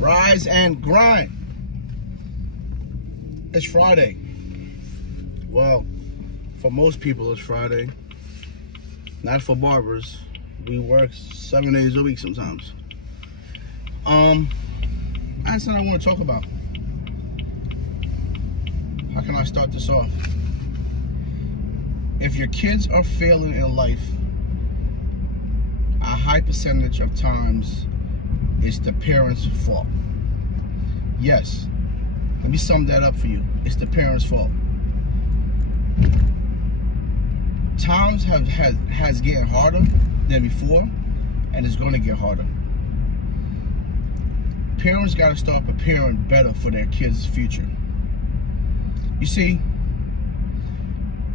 Rise and grind. It's Friday. Well, for most people it's Friday. Not for barbers. We work 7 days a week sometimes. That's what I want to talk about. How can I start this off? If your kids are failing in life, a high percentage of times it's the parents' fault. Yes. Let me sum that up for you. It's the parents' fault. Times has getting harder than before, and it's going to get harder. Parents got to start preparing better for their kids' future. You see,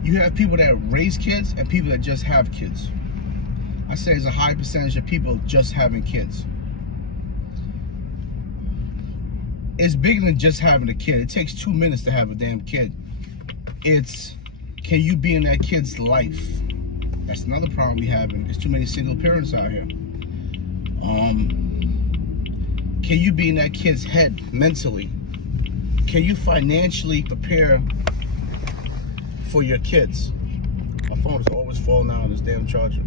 you have people that raise kids and people that just have kids. I say there's a high percentage of people just having kids. It's bigger than just having a kid. It takes 2 minutes to have a damn kid. It's, can you be in that kid's life? That's another problem we have. There's too many single parents out here. Can you be in that kid's head mentally? Can you financially prepare for your kids? My phone is always falling out on this damn charger.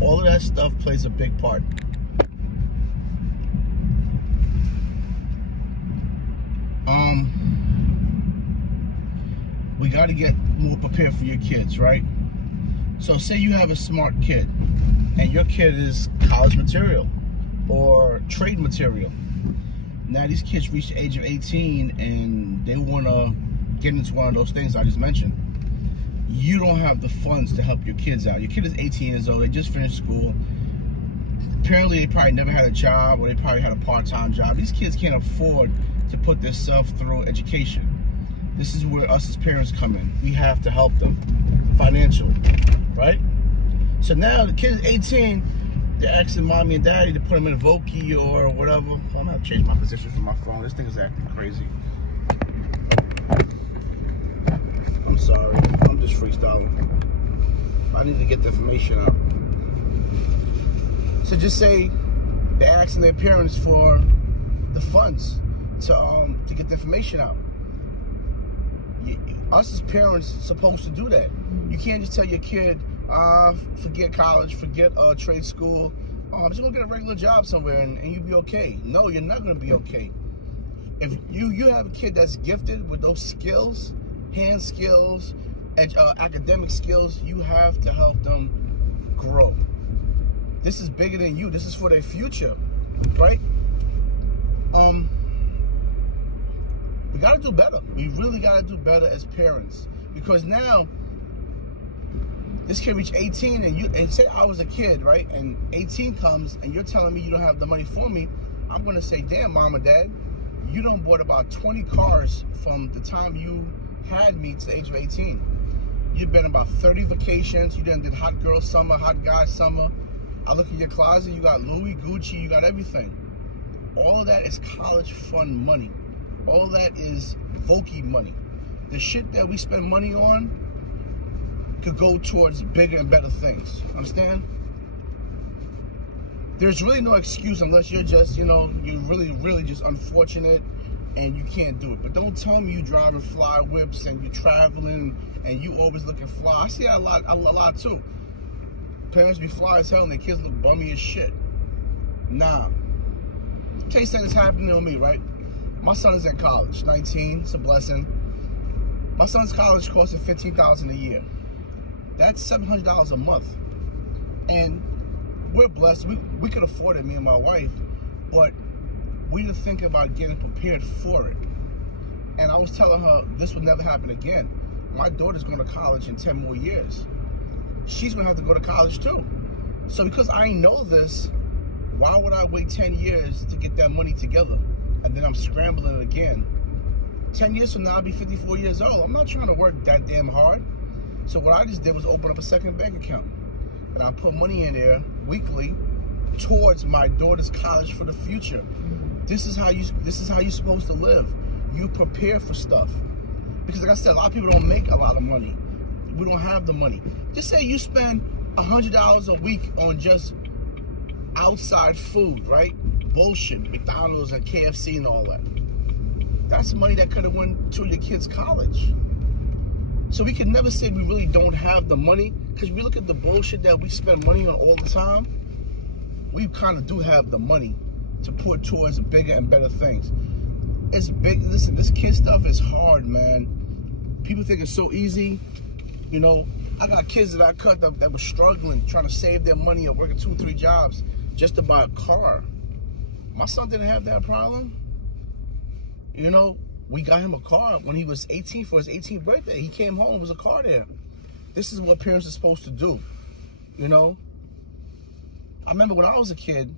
All of that stuff plays a big part. We got to get more prepared for your kids, right? So say you have a smart kid and your kid is college material or trade material. Now these kids reach the age of 18 and they want to get into one of those things I just mentioned. You don't have the funds to help your kids out. Your kid is 18 years old, they just finished school. Apparently they probably never had a job, or they probably had a part-time job. These kids can't afford to put themselves through education. This is where us as parents come in. We have to help them financially, right? So now the kid is 18, they're asking mommy and daddy to put them in a Voki or whatever. I'm gonna have to change my position from my phone. This thing is acting crazy. I'm sorry, I'm just freestyling. I need to get the information out. So just say they're asking their parents for the funds to get the information out. Us as parents supposed to do that. You can't just tell your kid, forget college, forget trade school. I'm just gonna get a regular job somewhere and you'll be okay. No, you're not gonna be okay. If you have a kid that's gifted with those skills, hand skills, and academic skills, you have to help them grow. This is bigger than you. This is for their future, right? We gotta do better. We really gotta do better as parents, because now this kid reached 18 and say I was a kid, right? And 18 comes and you're telling me you don't have the money for me. I'm gonna say, damn, mom and dad, you done bought about 20 cars from the time you had me to the age of 18. You've been about 30 vacations. You done did hot girl summer, hot guy summer. I look at your closet, you got Louis, Gucci, you got everything. All of that is college fund money. All of that is Voki money. The shit that we spend money on could go towards bigger and better things. Understand? There's really no excuse unless you're just, you know, you're really just unfortunate and you can't do it. But don't tell me you driving fly whips and you're traveling and you always looking fly. I see that a lot too. Parents be fly as hell and their kids look bummy as shit. Nah. Case that is happening to me, right? My son is in college, 19, it's a blessing. My son's college costs him $15,000 a year. That's $700 a month. And we're blessed, we could afford it, me and my wife, but we need to think about getting prepared for it. And I was telling her this would never happen again. My daughter's going to college in 10 more years. She's gonna have to go to college too. So because I know this, why would I wait 10 years to get that money together? And then I'm scrambling it again. 10 years from now, I'll be 54 years old. I'm not trying to work that damn hard. So what I just did was open up a second bank account. And I put money in there weekly towards my daughter's college for the future. This is how you're supposed to live. You prepare for stuff. Because like I said, a lot of people don't make a lot of money. We don't have the money. Just say you spend $100 a week on just outside food, right? Bullshit, McDonald's and KFC and all that. That's money that could have went to your kids' college. So we can never say we really don't have the money, because we look at the bullshit that we spend money on all the time. We kind of do have the money to put towards bigger and better things. It's big. Listen, this kid stuff is hard, man. People think it's so easy. You know, I got kids that I cut up that were struggling, trying to save their money or working 2 or 3 jobs just to buy a car. My son didn't have that problem. You know, we got him a car when he was 18 for his 18th birthday. He came home, there was a car there. This is what parents are supposed to do, you know? I remember when I was a kid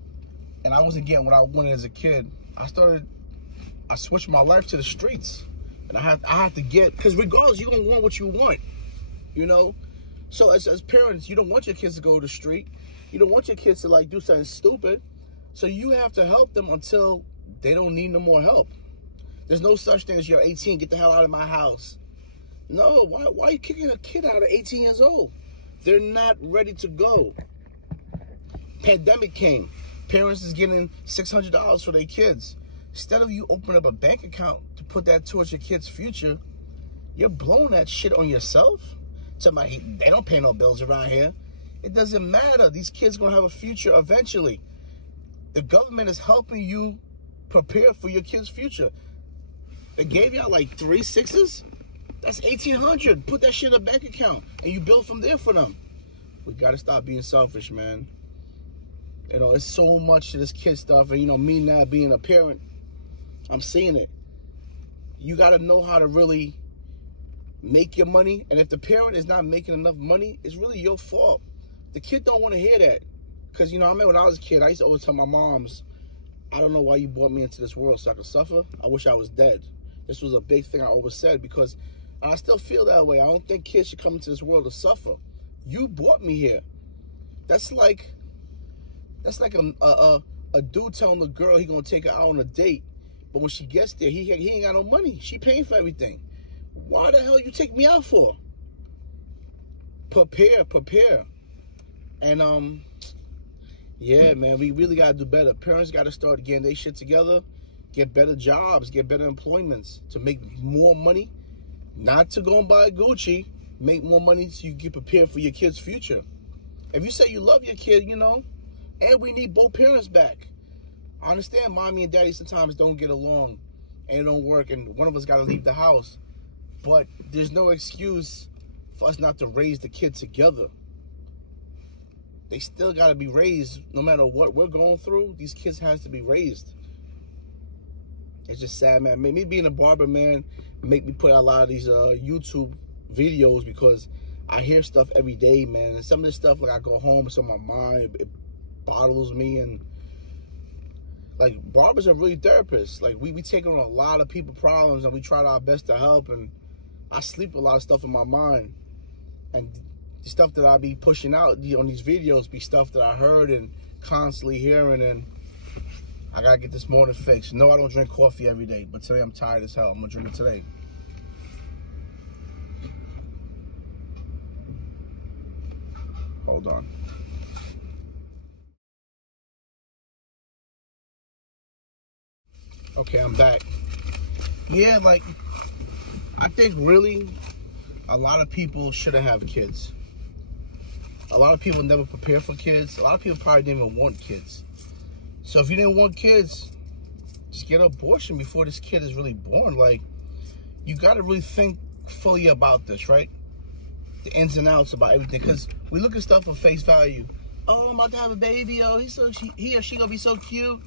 and I wasn't getting what I wanted as a kid, I switched my life to the streets. And I had to get, because regardless, you're going to want what you want, you know? So as parents, you don't want your kids to go to the street. You don't want your kids to, like, do something stupid. So you have to help them until they don't need no more help. There's no such thing as you're 18, get the hell out of my house. No, why are you kicking a kid out at 18 years old? They're not ready to go. Pandemic came. Parents is getting $600 for their kids. Instead of you opening up a bank account to put that towards your kid's future, you're blowing that shit on yourself. Somebody, they don't pay no bills around here. It doesn't matter. These kids going to have a future eventually. The government is helping you prepare for your kid's future. They gave y'all like 3 6s. That's $1,800. Put that shit in a bank account and you build from there for them. We got to stop being selfish, man. You know, it's so much to this kid stuff. And, you know, me now being a parent, I'm seeing it. You got to know how to really make your money. And if the parent is not making enough money, it's really your fault. The kid don't want to hear that. Because, you know, I remember when I was a kid, I used to always tell my moms, I don't know why you brought me into this world so I could suffer. I wish I was dead. This was a big thing I always said, because I still feel that way. I don't think kids should come into this world to suffer. You brought me here. That's like a dude telling a girl he gonna take her out on a date, but when she gets there, he ain't got no money. She paying for everything. Why the hell you take me out for? Prepare. And yeah, man, we really gotta do better. Parents gotta start getting their shit together, get better jobs, get better employments to make more money. Not to go and buy Gucci, make more money so you get prepared for your kid's future. If you say you love your kid, you know, and we need both parents back. I understand mommy and daddy sometimes don't get along and it don't work and one of us got to leave the house. But there's no excuse for us not to raise the kid together. They still got to be raised no matter what we're going through. These kids has to be raised. It's just sad, man. Me being a barber, man, make me put out a lot of these YouTube videos because I hear stuff every day, man. And some of this stuff, like, I go home, it's on my mind. It bothers me. And, like, barbers are really therapists. Like, we take on a lot of people's problems and we try our best to help. And I sleep with a lot of stuff in my mind. And the stuff that I be pushing out on these videos be stuff that I heard and constantly hearing, and I gotta get this morning fixed. No, I don't drink coffee every day, but today I'm tired as hell. I'm gonna drink it today. Hold on. Okay, I'm back. Yeah, like, I think really a lot of people shouldn't have kids. A lot of people never prepare for kids. A lot of people probably didn't even want kids. So if you didn't want kids, just get an abortion before this kid is really born. Like, you got to really think fully about this, right? The ins and outs about everything. Because we look at stuff for face value. Oh, I'm about to have a baby. Oh, he or she gonna be so cute.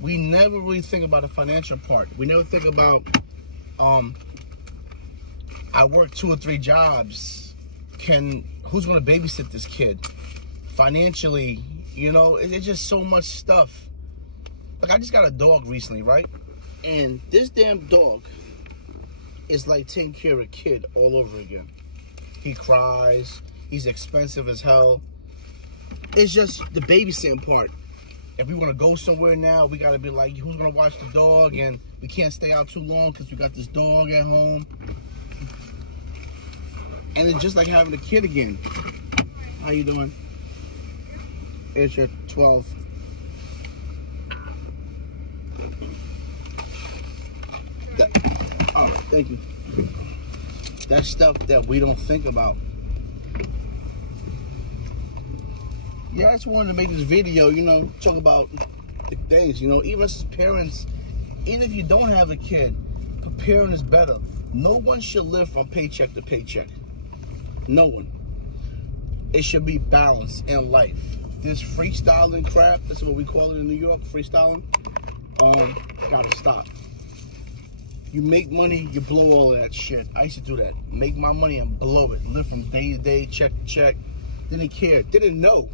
We never really think about the financial part. We never think about, I work 2 or 3 jobs. Who's gonna babysit this kid? Financially, you know, it's just so much stuff. Like, I just got a dog recently, right? And this damn dog is like taking care of a kid all over again. He cries. He's expensive as hell. It's just the babysitting part. If we want to go somewhere now, we got to be like, who's going to watch the dog? And we can't stay out too long because we got this dog at home. And it's just like having a kid again. How you doing? Here's your 12. All right, thank you. That's stuff that we don't think about. Yeah, I just wanted to make this video, you know, talk about the things, you know, even as parents, even if you don't have a kid, preparing is better. No one should live from paycheck to paycheck. No one. It should be balanced in life. This freestyling crap, that's what we call it in New York, freestyling, gotta stop. You make money, you blow all of that shit. I used to do that. Make my money and blow it. Live from day to day, check to check. Didn't care. Didn't know.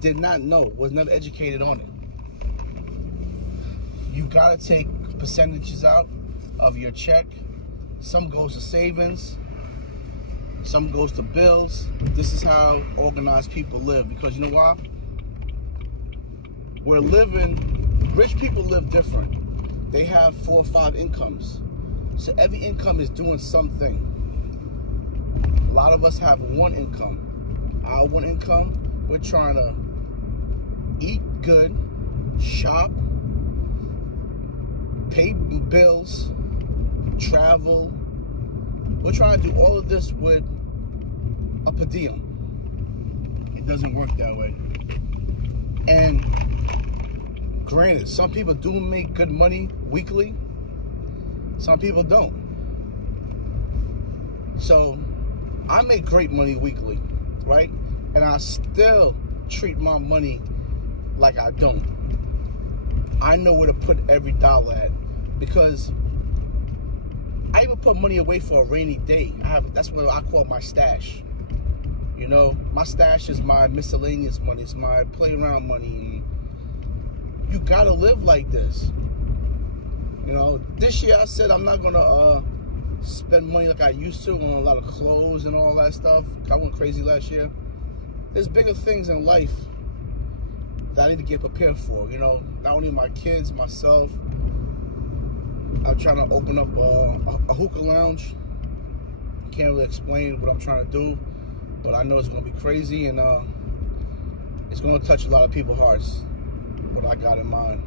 Did not know. Was not educated on it. You gotta take percentages out of your check. Some goes to savings. Some goes to bills. This is how organized people live. Because you know why? We're living, rich people live different. They have 4 or 5 incomes. So every income is doing something. A lot of us have one income. Our one income, we're trying to eat good, shop, pay bills, travel. We're trying to do all of this with a per diem. It doesn't work that way. And granted, some people do make good money weekly. Some people don't. So I make great money weekly, right? And I still treat my money like I don't. I know where to put every dollar at, because I even put money away for a rainy day. That's what I call my stash. You know, my stash is my miscellaneous money. It's my play around money. And you gotta live like this. You know, this year I said I'm not gonna spend money like I used to on a lot of clothes and all that stuff. I went crazy last year. There's bigger things in life that I need to get prepared for. You know, not only my kids, myself. I'm trying to open up a hookah lounge. Can't really explain what I'm trying to do, but I know it's gonna be crazy, and it's gonna touch a lot of people's hearts, what I got in mind.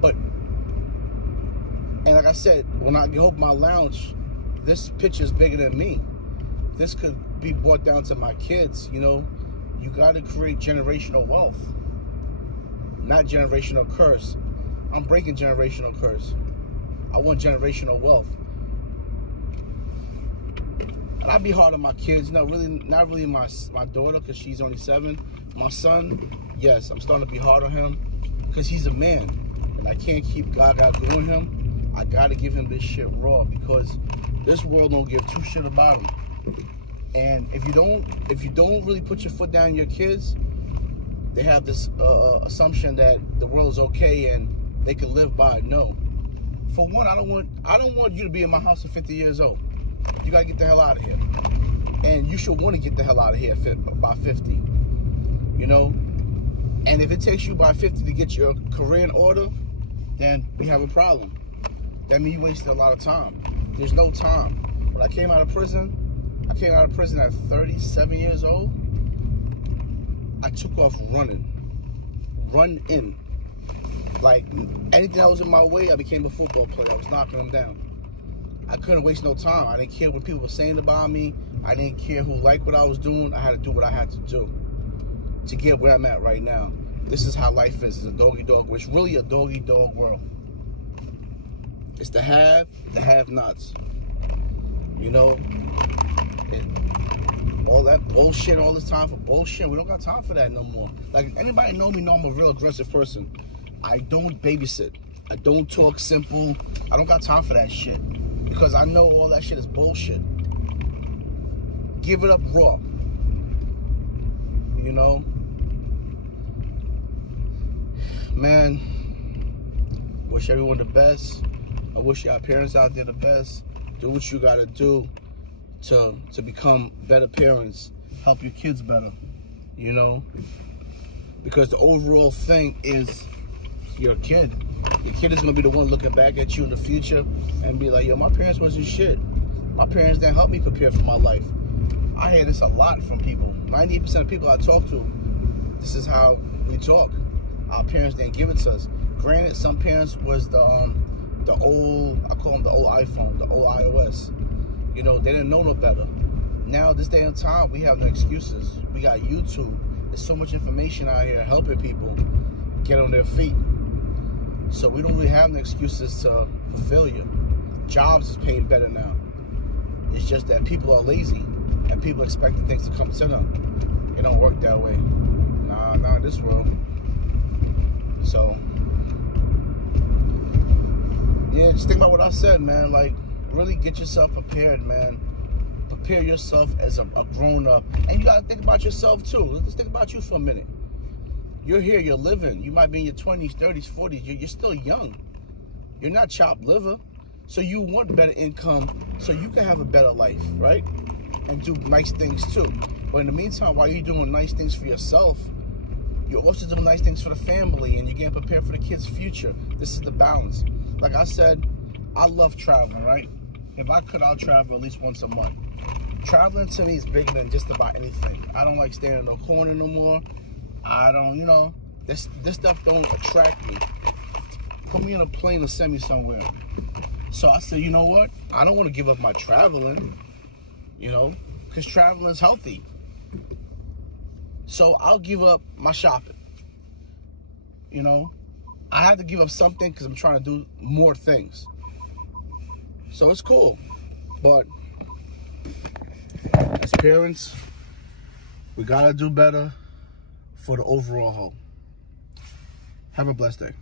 But, and like I said, when I open my lounge, this picture is bigger than me. This could be brought down to my kids. You know, you gotta create generational wealth, not generational curse. I'm breaking generational curse. I want generational wealth. And I be hard on my kids. No, really, not really my daughter, because she's only 7. My son, yes, I'm starting to be hard on him, because he's a man, and I can't keep Gaga doing him. I gotta give him this shit raw, because this world don't give 2 shit about him. And if you don't really put your foot down on your kids, they have this assumption that the world is okay and they can live by it. No. For one, I don't want you to be in my house at 50 years old. You gotta get the hell out of here. And you should want to get the hell out of here by 50. You know? And if it takes you by 50 to get your career in order, then we have a problem. That means you wasted a lot of time. There's no time. When I came out of prison at 37 years old. I took off running. Run in. Like, anything that was in my way, I became a football player. I was knocking them down. I couldn't waste no time. I didn't care what people were saying about me. I didn't care who liked what I was doing. I had to do what I had to do to get where I'm at right now. This is how life is. It's a doggy-dog. It's really a doggy-dog world. It's the have-nots. You know? All that bullshit, all this time for bullshit. We don't got time for that no more. Like, anybody know me know I'm a real aggressive person. I don't babysit. I don't talk simple. I don't got time for that shit. Because I know all that shit is bullshit. Give it up raw. You know? Man, wish everyone the best. I wish y'all parents out there the best. Do what you gotta do to become better parents. Help your kids better. You know? Because the overall thing is your kid. Your kid is gonna be the one looking back at you in the future and be like, yo, my parents wasn't shit. My parents didn't help me prepare for my life. I hear this a lot from people. 98% of people I talk to This is how we talk. Our parents didn't give it to us. Granted, some parents was the old, I call them the old iPhone, the old iOS. You know, they didn't know no better. Now, this day and time, we have no excuses. We got YouTube. There's so much information out here helping people get on their feet. So we don't really have no excuses for failure. Jobs is paying better now. It's just that people are lazy and people expecting things to come to them. It don't work that way. Nah, not in this world. So, yeah, just think about what I said, man. Like, really get yourself prepared, man. Prepare yourself as a grown-up. And you got to think about yourself, too. Let's think about you for a minute. You're here, you're living. You might be in your 20s, 30s, 40s. You're still young. You're not chopped liver. So you want better income so you can have a better life, right? And do nice things, too. But in the meantime, while you're doing nice things for yourself, you're also doing nice things for the family, and you're getting prepared for the kids' future. This is the balance. Like I said, I love traveling, right? If I could, I'll travel at least once a month. Traveling to me is bigger than just about anything. I don't like staying in no corner no more. I don't, you know, this stuff don't attract me. Put me in a plane and send me somewhere. So I said, you know what? I don't want to give up my traveling, you know, because traveling is healthy. So I'll give up my shopping. You know, I had to give up something because I'm trying to do more things. So it's cool. But as parents, we got to do better for the overall whole. Have a blessed day.